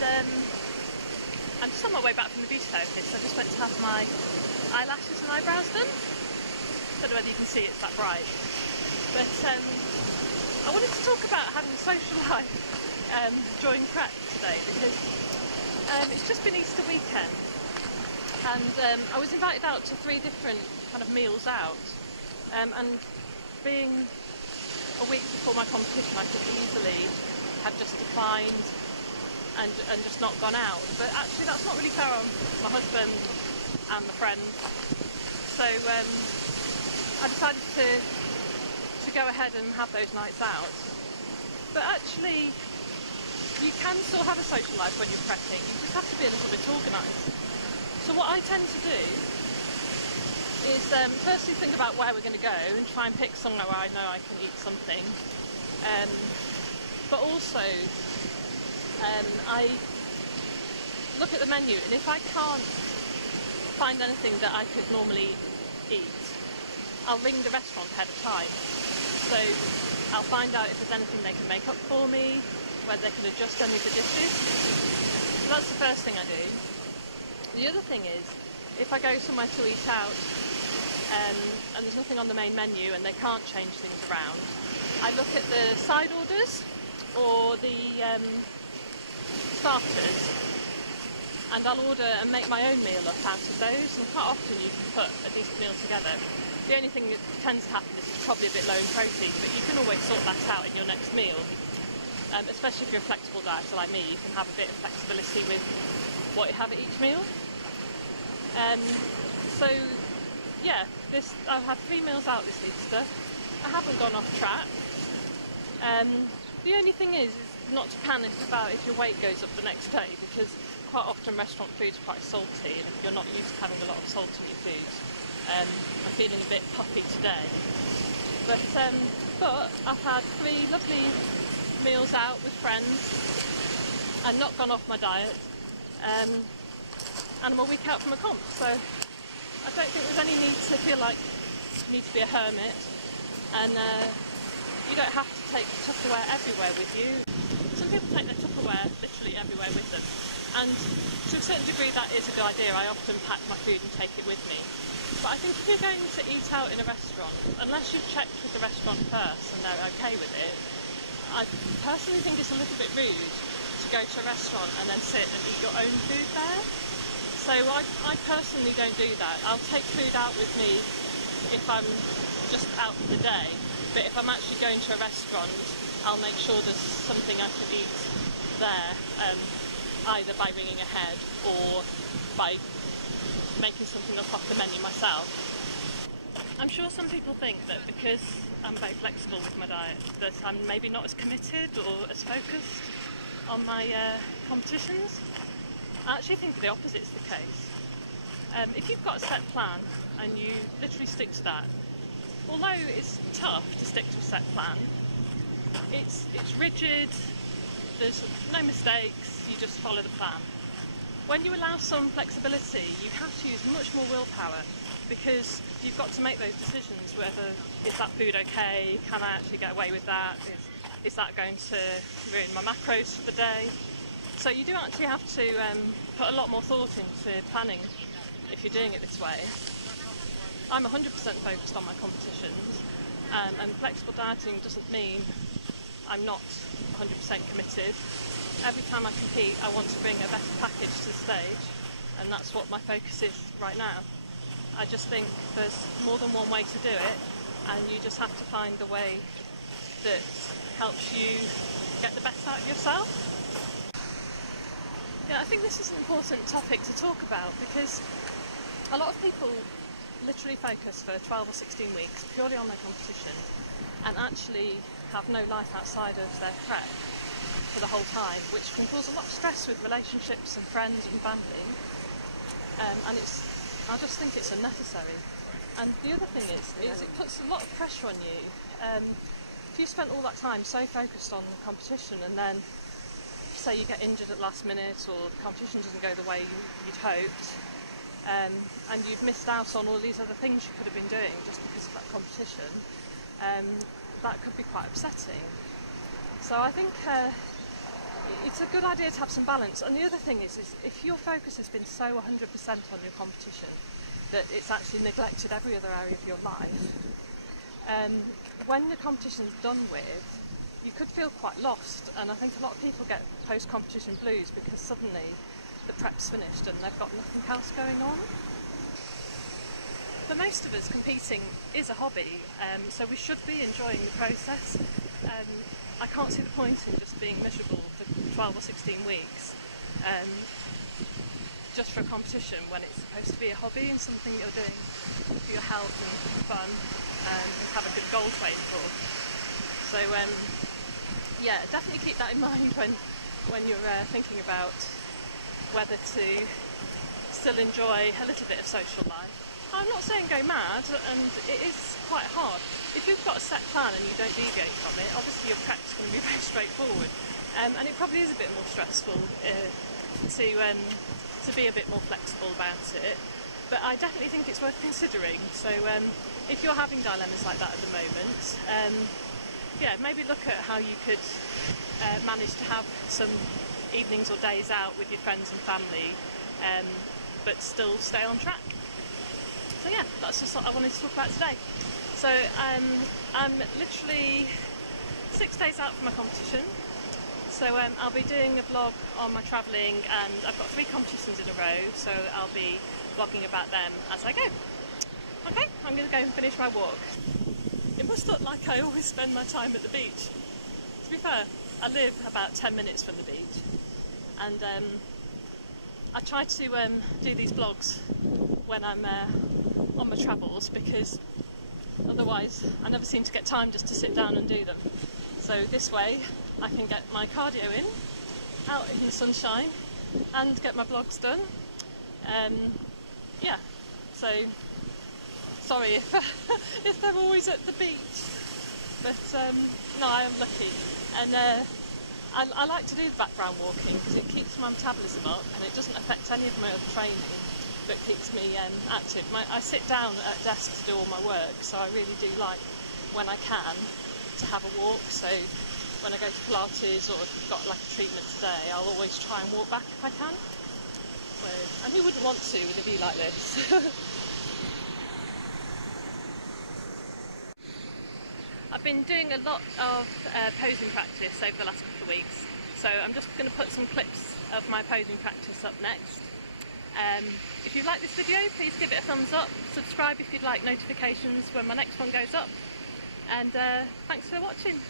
and I'm just on my way back from the beauty therapist. I just went to have my eyelashes and eyebrows done. Don't know whether you can see it's that bright, but I wanted to talk about having a social life during prep today, because it's just been Easter weekend, and I was invited out to 3 different kind of meals out, and being a week before my competition, I could easily have just declined and just not gone out, but actually that's not really fair on my husband and my friends. So I decided to go ahead and have those nights out. But actually, you can still have a social life when you're prepping. You just have to be a little bit organised. So what I tend to do is firstly think about where we're going to go and try and pick somewhere where I know I can eat something. But also, I look at the menu, and if I can't find anything that I could normally eat, I'll ring the restaurant ahead of time. So I'll find out if there's anything they can make up for me, whether they can adjust any of the dishes. So that's the first thing I do. The other thing is, if I go somewhere to eat out and there's nothing on the main menu and they can't change things around, I look at the side orders or the starters, and I'll order and make my own meal up out of those, and quite often you can put a decent meal together. The only thing that tends to happen is it's probably a bit low in protein, but you can always sort that out in your next meal. Especially if you're a flexible dieter like me, you can have a bit of flexibility with what you have at each meal. So yeah, I've had 3 meals out this Easter. I haven't gone off track. The only thing is not to panic about if your weight goes up the next day, because quite often restaurant food's quite salty, and if you're not used to having a lot of salt in your food, I'm feeling a bit puffy today. But I've had 3 lovely meals out with friends and not gone off my diet, and I'm a week out from a comp, so I don't think there's any need to feel like you need to be a hermit, and you don't have to take Tupperware everywhere with you. Some people take their Tupperware literally everywhere with them, and to a certain degree that is a good idea. I often pack my food and take it with me. But I think if you're going to eat out in a restaurant, unless you've checked with the restaurant first and they're okay with it, I personally think it's a little bit rude to go to a restaurant and then sit and eat your own food there. So I personally don't do that. I'll take food out with me if I'm just out for the day, but if I'm actually going to a restaurant, I'll make sure there's something I can eat there, either by ringing ahead or by making something up off the menu myself. I'm sure some people think that because I'm very flexible with my diet, that I'm maybe not as committed or as focused on my competitions. I actually think the opposite is the case. If you've got a set plan and you literally stick to that, although it's tough to stick to a set plan, it's rigid, there's no mistakes, you just follow the plan. When you allow some flexibility, you have to use much more willpower, because you've got to make those decisions whether, is that food okay, can I actually get away with that, is that going to ruin my macros for the day? So you do actually have to put a lot more thought into planning if you're doing it this way. I'm 100% focused on my competitions, and flexible dieting doesn't mean I'm not 100% committed. Every time I compete, I want to bring a better package to the stage, and that's what my focus is right now. I just think there's more than one way to do it, and you just have to find the way that helps you get the best out of yourself. Yeah, I think this is an important topic to talk about, because a lot of people literally focus for 12 or 16 weeks purely on their competition and actually have no life outside of their prep for the whole time, which can cause a lot of stress with relationships and friends and family, and I just think it's unnecessary. And the other thing is it puts a lot of pressure on you. If you spent all that time so focused on the competition, and then say you get injured at last minute, or the competition doesn't go the way you'd hoped, and you've missed out on all these other things you could have been doing just because of that competition, that could be quite upsetting. So I think it's a good idea to have some balance. And the other thing is if your focus has been so 100% on your competition that it's actually neglected every other area of your life, when the competition's done with, you could feel quite lost. And I think a lot of people get post-competition blues because suddenly the prep's finished and they've got nothing else going on. For most of us, competing is a hobby, so we should be enjoying the process. I can't see the point in just being miserable for 12 or 16 weeks just for a competition when it's supposed to be a hobby and something you're doing for your health and fun and have a good goal to aim for. So yeah, definitely keep that in mind when you're thinking about whether to still enjoy a little bit of social life. I'm not saying go mad, and it is quite hard. If you've got a set plan and you don't deviate from it, obviously your prep's going to be very straightforward, and it probably is a bit more stressful to be a bit more flexible about it. But I definitely think it's worth considering. So if you're having dilemmas like that at the moment, yeah, maybe look at how you could manage to have some evenings or days out with your friends and family, but still stay on track. So yeah, that's just what I wanted to talk about today. So I'm literally 6 days out from my competition. So I'll be doing a vlog on my travelling, and I've got 3 competitions in a row, so I'll be vlogging about them as I go. Okay, I'm going to go and finish my walk. It must look like I always spend my time at the beach. To be fair, I live about 10 minutes from the beach, and I try to do these vlogs when I'm on my travels, because otherwise I never seem to get time just to sit down and do them. So this way I can get my cardio in, out in the sunshine, and get my vlogs done. Yeah, so sorry if they're always at the beach, but no, I am lucky. And I like to do the background walking because it keeps my metabolism up and it doesn't affect any of my other training, but keeps me active. I sit down at a desk to do all my work, so I really do like, when I can, to have a walk. So when I go to Pilates, or if I've got like a treatment today, I'll always try and walk back if I can. So, and who wouldn't want to with a view like this? I've been doing a lot of posing practice over the last couple of weeks, so I'm just going to put some clips of my posing practice up next. If you like this video, please give it a thumbs up, subscribe if you'd like notifications when my next one goes up, and thanks for watching.